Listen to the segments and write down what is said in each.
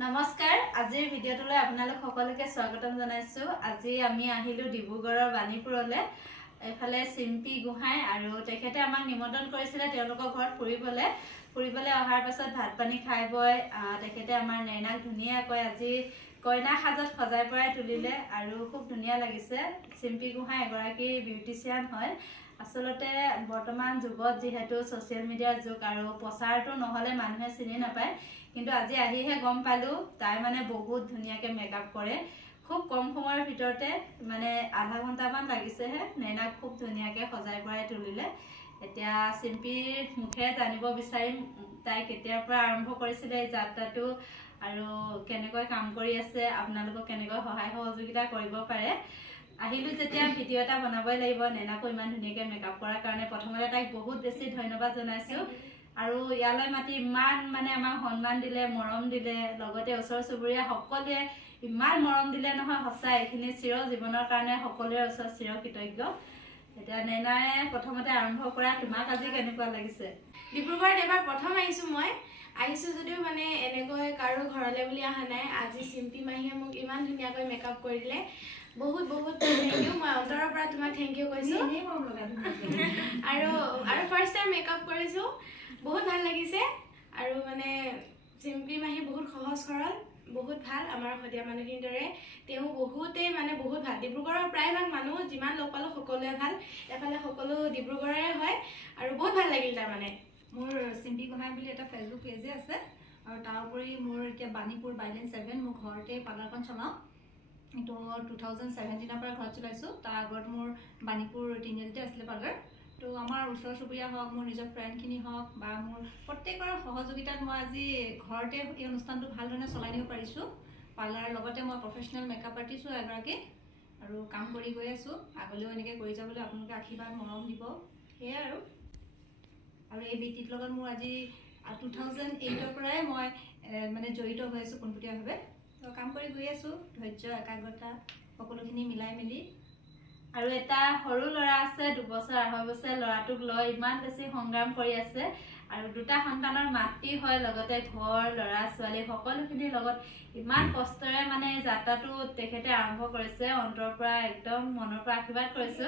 নমস্কাৰ আজিৰ ভিডিঅ'টোলৈ আপোনালোক সকলোকে স্বাগতম জনাইছো। আজি আমি আহিলো ডিব্ৰুগড়ৰ বাণীপুৰলৈ। এফালে চিম্পী গোহাঁই আৰু তেখেতে আমাক নিমন্ত্ৰণ কৰিছিলে তেওঁলোকৰ ঘৰত ফুৰিবলৈ অহাৰ পাছত ভাত পানী খাই বৈ তেখেতে আমাৰ নেনাক ধুনীয়াকৈ আজি কইনা সাজত সজাই পৰাই তুলিলে আৰু খুব ধুনীয়া লাগিছে। চিম্পী গোহাঁই এগৰাকী বিউটিচিয়ান হয়। আসলতে বৰ্তমান যুগত যেহেতু সোশ্যাল মিডিয়াৰ যুগ আৰু প্ৰচাৰটো নহলে মানুহে চিনি নাপায়, কিন্তু আজি আহিহে গম পালো তাই মানে বহুত ধুনীয়াকে মেকআপ কৰে। খুব কম সময়ৰ ভিতৰতে মানে আধা ঘণ্টামান লাগিছেহে নেনাক খুব ধুনীয়াকে সজাই পৰাই তুলিলে। এতিয়া চিম্পীৰ মুখে জানিব বিচাৰিম তাই কেতিয়াৰ পৰা আৰম্ভ কৰিছিলে এই যাত্ৰাটো আৰু কেনেকৈ কাম কৰি আছে, আপোনালোকক কেনেকৈ সহায় সহযোগিতা কৰিব পাৰে। আহিলো যেতিয়া ভিডিঅ' এটা বনাবই লাগিব নেনাকো ইমান ধুনীয়াকে মেকআপ কৰাৰ কাৰণে। প্ৰথমতে তাইক বহুত বেছি ধন্যবাদ জনাইছো আৰু ইয়ালৈ মাতি ইমান মানে আমাক সন্মান দিলে, মৰম দিলে, লগতে ওচৰ চুবুৰীয়া সকলোৱে ইমান মৰম দিলে নহয়। সঁচা এইখিনি চিৰ জীৱনৰ কাৰণে সকলোৰে ওচৰত চিৰ কৃতজ্ঞ। এতিয়া নেনাই প্ৰথমতে আৰম্ভ কৰা, তোমাক আজি কেনেকুৱা লাগিছে? ডিব্ৰুগড়ত এবাৰ প্ৰথম আহিছো যদিও মানে এনেকৈ কাৰো ঘৰলৈ বুলি অহা নাই। আজি চিম্পী মাহীয়ে মোক ইমান ধুনীয়াকৈ মেকআপ কৰি দিলে। বহুত বহুত থেংক ইউ। মই অন্তৰৰ পৰা তোমাক থেংক ইউ কৈছো। আৰু ফাৰ্ষ্ট টাইম মেকআপ কৰিছো, বহুত ভাল লাগিছে। আৰু মানে চিম্পী মাহী বহুত সহজ সৰল, বহুত ভাল। আমাৰ সদীয়া মানুহখিনিৰ দৰে তেওঁ বহুতেই মানে বহুত ভাল। ডিব্ৰুগড়ৰ প্ৰায়ভাগ মানুহ যিমান লগ পালো সকলোৱে ভাল। এফালে সকলো ডিব্ৰুগড়ৰে হয় আৰু বহুত ভাল লাগিল। তাৰমানে মোৰ চিম্পী গোহাঁই বুলি এটা ফেচবুক পেজে আছে আৰু তাৰ উপৰি মোৰ এতিয়া বাণীপুৰ বাইলেন 7 মোৰ ঘৰতে পাৰ্লাৰখন চলাওঁ। এইটো 2017 পৰা ঘৰত চলাইছো। তাৰ আগত মোৰ বাণীপুৰ তিনিআলিতে আছিলে পাৰ্লাৰ। তো আমাৰ ওচৰ চুবুৰীয়া হওক, মোৰ নিজৰ ফ্ৰেণ্ডখিনি হওক বা মোৰ প্ৰত্যেকৰে সহযোগিতাত মই আজি ঘৰতে এই অনুষ্ঠানটো ভাল ধৰণে চলাই নিব পাৰিছোঁ। পাৰ্লাৰৰ লগতে মই প্ৰফেশ্যনেল মেকআপ আৰ্টিষ্টো এগৰাকী আৰু কাম কৰি গৈ আছোঁ। আগলৈও এনেকৈ কৰি যাবলৈ আপোনালোকে আশীৰ্বাদ মৰম দিব, সেয়াই আৰু এই বৃত্তিৰ লগত মোৰ আজি 2008 পৰাই মই মানে জড়িত হৈ আছোঁ পোনপটীয়াভাৱে। তো কাম কৰি গৈ আছোঁ, ধৈৰ্য একাগ্ৰতা সকলোখিনি মিলাই মেলি। আৰু এটা সৰু ল'ৰা আছে, 2 বছৰ 2.5 বছৰ ল'ৰাটোক লৈ ইমান বেছি সংগ্ৰাম কৰি আছে আৰু 2টা সন্তানৰ মাতৃ হয়, লগতে ঘৰ ল'ৰা ছোৱালী সকলোখিনিৰ লগত ইমান কষ্টৰে মানে যাত্ৰাটো তেখেতে আৰম্ভ কৰিছে। অন্তৰৰ পৰা একদম মনৰ পৰা আশীৰ্বাদ কৰিছো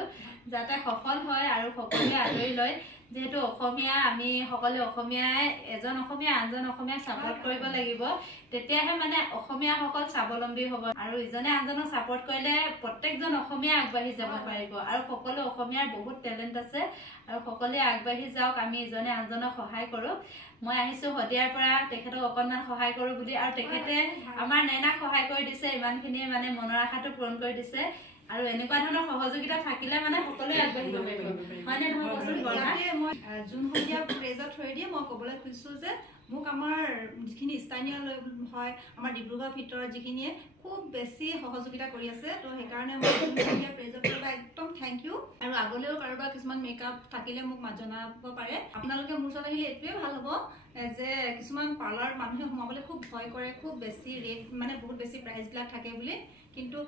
যাতে সফল হয় আৰু সকলোৱে আদৰি লয়। যেহেতু অসমীয়া, আমি সকলো অসমীয়াই এজন অসমীয়া আনজন অসমীয়াক ছাপোৰ্ট কৰিব লাগিব, তেতিয়াহে মানে অসমীয়াসকল স্বাৱলম্বী হ'ব আৰু ইজনে আনজনক ছাপোৰ্ট কৰিলে প্ৰত্যেকজন অসমীয়া আগবাঢ়ি যাব পাৰিব। আৰু সকলো অসমীয়াৰ বহুত টেলেণ্ট আছে আৰু সকলোৱে আগবাঢ়ি যাওক, আমি ইজনে আনজনক সহায় কৰোঁ। মই আহিছো শদিয়াৰ পৰা তেখেতক অকণমান সহায় কৰোঁ বুলি, আৰু তেখেতে আমাৰ নেনাক সহায় কৰি দিছে, ইমানখিনিয়ে মানে মনৰ আশাটো পূৰণ কৰি দিছে। আৰু এনেকুৱা ধৰণৰ সহযোগিতা থাকিলে মানে সকলোৱে আগবাঢ়িব পাৰিব, হয়নে নহয় কচোন? মই যোন শদিয়া পেজৰ থ্ৰুৱেদিয়ে মই ক'বলৈ খুজিছোঁ যে মোক আমাৰ যিখিনি স্থানীয় হয়, আমাৰ ডিব্ৰুগড়ৰ ভিতৰত যিখিনিয়ে খুব বেছি সহযোগিতা কৰি আছে, তো সেইকাৰণে মই শদিয়া পেজৰ পৰা একদম থেংক ইউ। আৰু আগলৈও কাৰোবাৰ কিছুমান মেকআপ থাকিলে মোক জনাব পাৰে। আপোনালোকে মোৰ ওচৰত আহিলে এইটোৱে ভাল হ'ব যে কিছুমান পাৰ্লাৰত মানুহে সোমাবলৈ খুব ভয় কৰে, খুব বেছি ৰেট মানে বহুত বেছি প্ৰাইচবিলাক থাকে বুলি, কিন্তু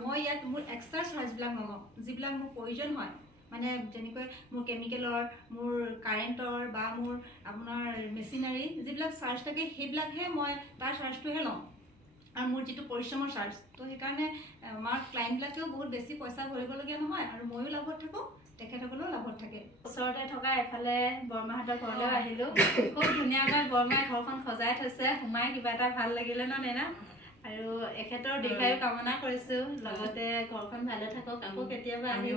মই ইয়াত মোৰ এক্সট্ৰা চাৰ্জবিলাক নলওঁ। যিবিলাক মোৰ প্ৰয়োজন হয় মানে যেনেকৈ মোৰ কেমিকেলৰ, মোৰ কাৰেণ্টৰ বা মোৰ আপোনাৰ মেচিনাৰী যিবিলাক চাৰ্জ থাকে সেইবিলাকহে মই তাৰ চাৰ্জটোহে লওঁ আৰু মোৰ যিটো পৰিশ্ৰমৰ চাৰ্জ। তো সেইকাৰণে আমাৰ ক্লাইণ্টবিলাকেও বহুত বেছি পইচা ভৰিবলগীয়া নহয় আৰু ময়ো লাভত থাকোঁ, তেখেতসকলেও লাভত থাকে। ওচৰতে থকা এফালে বৰমাহঁতৰ ঘৰলৈও আহিলো। খুব ধুনীয়াকৈ বৰমাই ঘৰখন সজাই থৈছে, সোমাই কিবা এটা ভাল লাগিলে ন নেনা? আৰু এখেতৰ দীৰ্ঘায়ু কামনা কৰিছো, লগতে ঘৰখন ভালে থাকক। আকৌ কেতিয়াবা আহি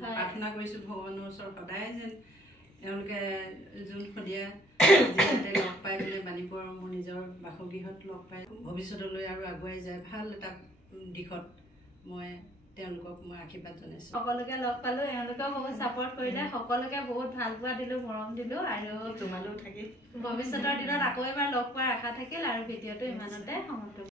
প্ৰাৰ্থনা কৰিছো ভগৱানৰ ওচৰত সদায় যেন তেওঁলোকে যোন শদিয়া লগ পাই পেলাই বাণীপুৰ মোৰ নিজৰ বাসগৃহত লগ পাই ভৱিষ্যতলৈ আৰু আগুৱাই যায় ভাল এটা দিশত মই তেওঁলোকক মই আশীৰ্বাদ জনাইছো। সকলোকে লগ পালো, এওঁলোকেও বহুত ছাপোৰ্ট কৰিলে, সকলোকে বহুত ভাল পোৱা দিলো, মৰম দিলো আৰু তোমালৈও থাকিল। ভৱিষ্যতৰ দিনত আকৌ এবাৰ লগ পোৱাৰ আশা থাকিল আৰু ভিডিঅ'টো ইমানতে সমাপ্ত।